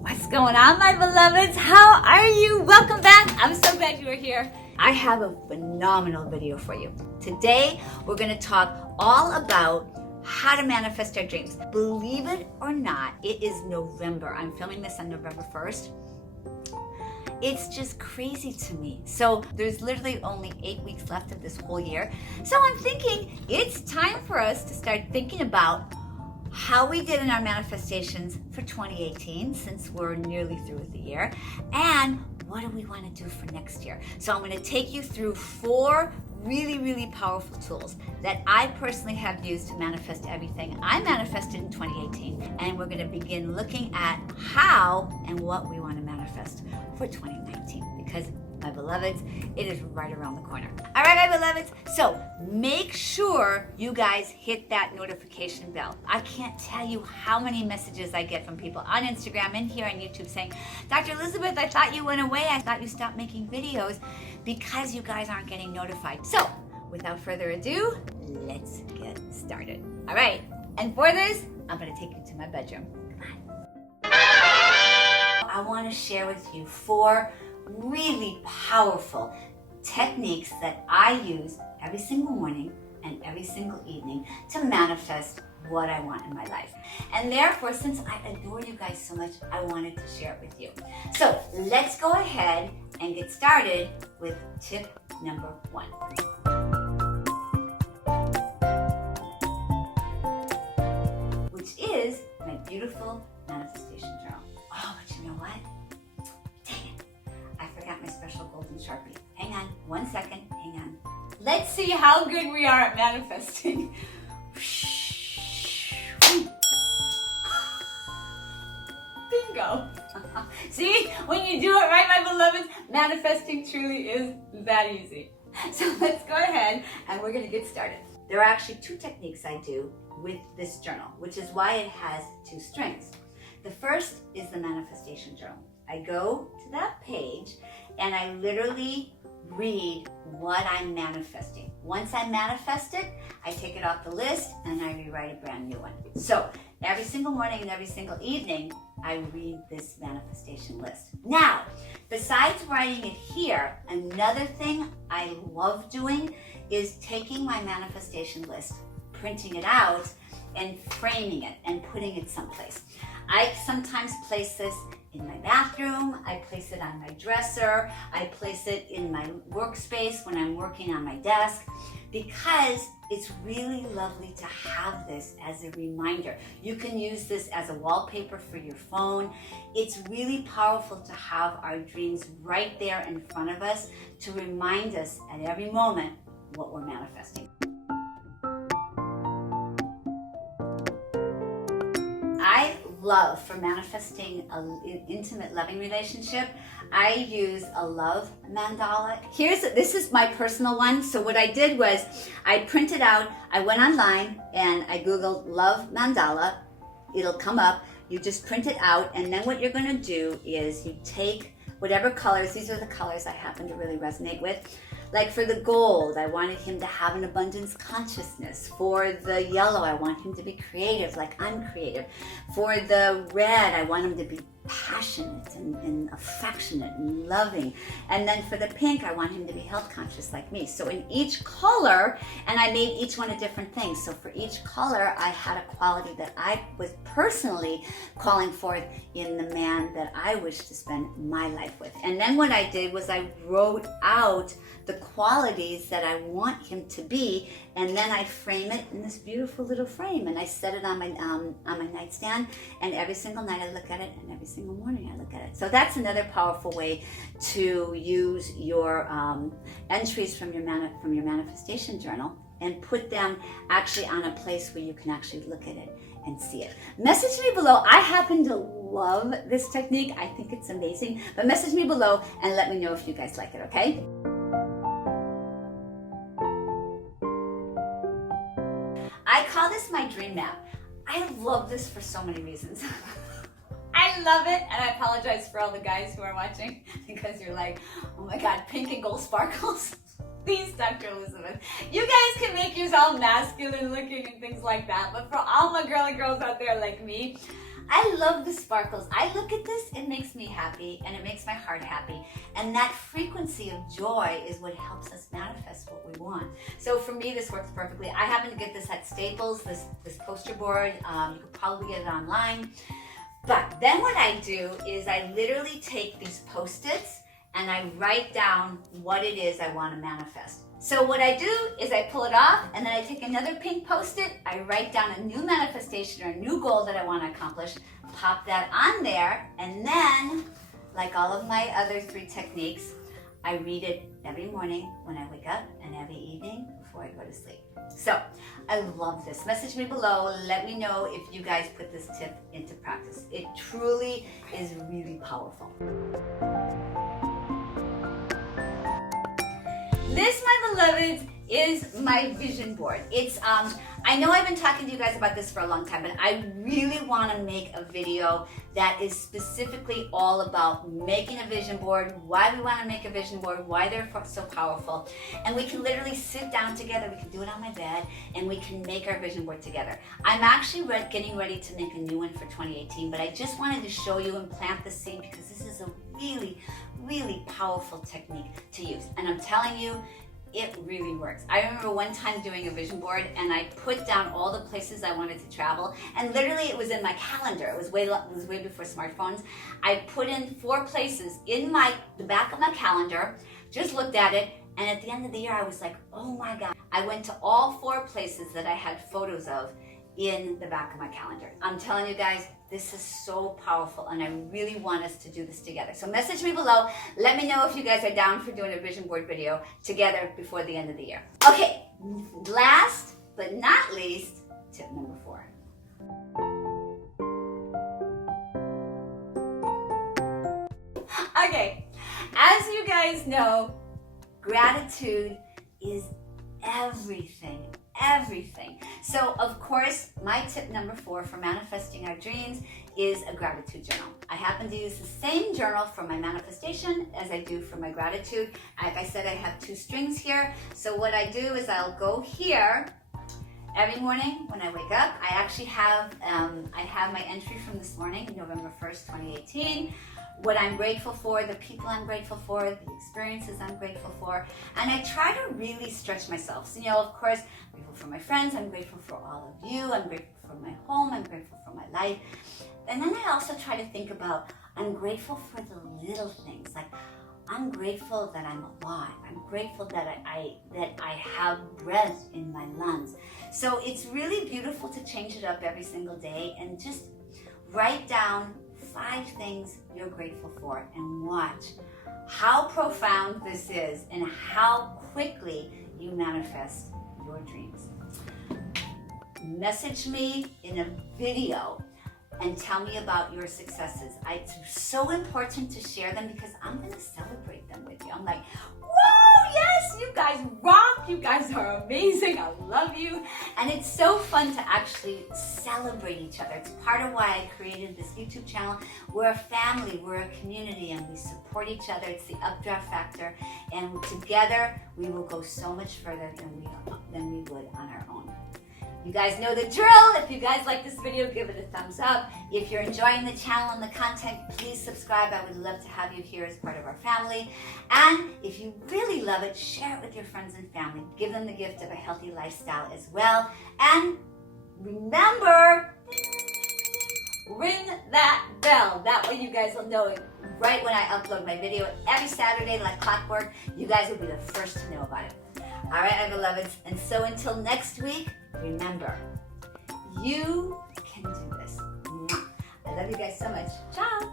What's going on, my beloveds? How are you? Welcome back. I'm so glad you are here. I have a phenomenal video for you. Today, we're going to talk all about how to manifest our dreams. Believe it or not, it is November. I'm filming this on November 1st. It's just crazy to me. So there's literally only 8 weeks left of this whole year. So I'm thinking it's time for us to start thinking about how we did in our manifestations for 2018, since we're nearly through with the year, and what do we want to do for next year. So I'm going to take you through 4 really powerful tools that I personally have used to manifest everything I manifested in 2018, and we're going to begin looking at how and what we want to manifest for 2019, because my beloveds, it is right around the corner. All right, my beloveds, so make sure you guys hit that notification bell. I can't tell you how many messages I get from people on Instagram and here on YouTube saying, Dr. Elizabeth, I thought you went away. I thought you stopped making videos because you guys aren't getting notified. So without further ado, let's get started. All right, and for this, I'm gonna take you to my bedroom. Come on. I wanna share with you 4 really powerful techniques that I use every single morning and every single evening to manifest what I want in my life. And therefore, since I adore you guys so much, I wanted to share it with you. So let's go ahead and get started with tip number 1. Which is my beautiful manifestation journal. Oh, but you know what? My special golden Sharpie. Hang on 1 second, hang on. Let's see how good we are at manifesting. Bingo. See, when you do it right, my beloveds, manifesting truly is that easy. So let's go ahead and we're gonna get started. There are actually 2 techniques I do with this journal, which is why it has 2 strings. The first is the manifestation journal. I go to that page and I literally read what I'm manifesting. Once I manifest it, I take it off the list and I rewrite a brand new one. So every single morning and every single evening, I read this manifestation list. Now, besides writing it here, another thing I love doing is taking my manifestation list, printing it out, and framing it and putting it someplace. I sometimes place this in my bathroom, I place it on my dresser, I place it in my workspace when I'm working on my desk, because it's really lovely to have this as a reminder. You can use this as a wallpaper for your phone. It's really powerful to have our dreams right there in front of us to remind us at every moment what we're manifesting. I love, for manifesting an intimate, loving relationship, I use a Love Mandala. This is my personal one. So what I did was I printed out, I went online and I Googled Love Mandala. It'll come up. You just print it out, and then what you're going to do is you take whatever colors, these are the colors I happen to really resonate with. Like for the gold, I wanted him to have an abundance consciousness. For the yellow, I want him to be creative, like I'm creative. For the red, I want him to be passionate and affectionate and loving. And then for the pink, I want him to be health conscious like me. So in each color, and I made each one a different thing. So for each color, I had a quality that I was personally calling forth in the man that I wish to spend my life with. And then what I did was I wrote out the qualities that I want him to be, and then I frame it in this beautiful little frame, and I set it on my nightstand, and every single night I look at it, and every single morning I look at it. So that's another powerful way to use your entries from your manifestation journal and put them actually on a place where you can actually look at it and see it. Message me below. I happen to love this technique. I think it's amazing, but message me below and let me know if you guys like it, okay? I call this my dream map. I love this for so many reasons. I love it, and I apologize for all the guys who are watching because you're like, oh my God, pink and gold sparkles. Please, Dr. Elizabeth. You guys can make yourself masculine looking and things like that, but for all my girly girls out there like me, I love the sparkles. I look at this, it makes me happy and it makes my heart happy. And that frequency of joy is what helps us manifest what we want. So for me, this works perfectly. I happen to get this at Staples, this poster board. You could probably get it online. But then what I do is I literally take these Post-its and I write down what it is I want to manifest. So what I do is I pull it off and then I take another pink Post-it, I write down a new manifestation or a new goal that I want to accomplish, pop that on there, and then, like all of my other 3 techniques, I read it every morning when I wake up and every evening before I go to sleep. So I love this. Message me below. Let me know if you guys put this tip into practice. It truly is really powerful. This, my beloveds, is my vision board. It's, I know I've been talking to you guys about this for a long time, but I really want to make a video that is specifically all about making a vision board, why we want to make a vision board, why they're so powerful. And we can literally sit down together, we can do it on my bed, and we can make our vision board together. I'm actually getting ready to make a new one for 2018, but I just wanted to show you and plant the seed because this is a really, really powerful technique to use. And I'm telling you, it really works. I remember one time doing a vision board and I put down all the places I wanted to travel, and literally it was in my calendar. It was way before smartphones. I put in 4 places in the back of my calendar, just looked at it, and at the end of the year I was like, oh my God. I went to all 4 places that I had photos of in the back of my calendar. I'm telling you guys, this is so powerful and I really want us to do this together. So message me below. Let me know if you guys are down for doing a vision board video together before the end of the year. Okay, last but not least, tip number 4. Okay, as you guys know, gratitude is everything. So of course, my tip number 4 for manifesting our dreams is a gratitude journal. I happen to use the same journal for my manifestation as I do for my gratitude. Like I said, I have 2 strings here. So what I do is I'll go here every morning when I wake up. I actually have, I have my entry from this morning, November 1st, 2018. What I'm grateful for, the people I'm grateful for, the experiences I'm grateful for. And I try to really stretch myself. So, of course, I'm grateful for my friends, I'm grateful for all of you, I'm grateful for my home, I'm grateful for my life. And then I also try to think about, I'm grateful for the little things. Like, I'm grateful that I'm alive. I'm grateful that I have breath in my lungs. So it's really beautiful to change it up every single day and just write down 5 things you're grateful for and watch how profound this is and how quickly you manifest your dreams. Message me in a video and tell me about your successes. It's so important to share them because I'm going to celebrate them with you. I'm like, whoa, yes, you guys rock. You guys are amazing. I love you. And it's so fun to actually celebrate each other. It's part of why I created this YouTube channel. We're a family, we're a community, and we support each other. It's the Updraft Factor. And together, we will go so much further than we would on our own. You guys know the drill. If you guys like this video, give it a thumbs up. If you're enjoying the channel and the content, please subscribe. I would love to have you here as part of our family. And if you really love it, share it with your friends and family. Give them the gift of a healthy lifestyle as well. And remember, ring that bell. That way you guys will know it right when I upload my video every Saturday like clockwork. You guys will be the first to know about it. All right, my beloveds. And so until next week, remember, you can do this. I love you guys so much. Ciao.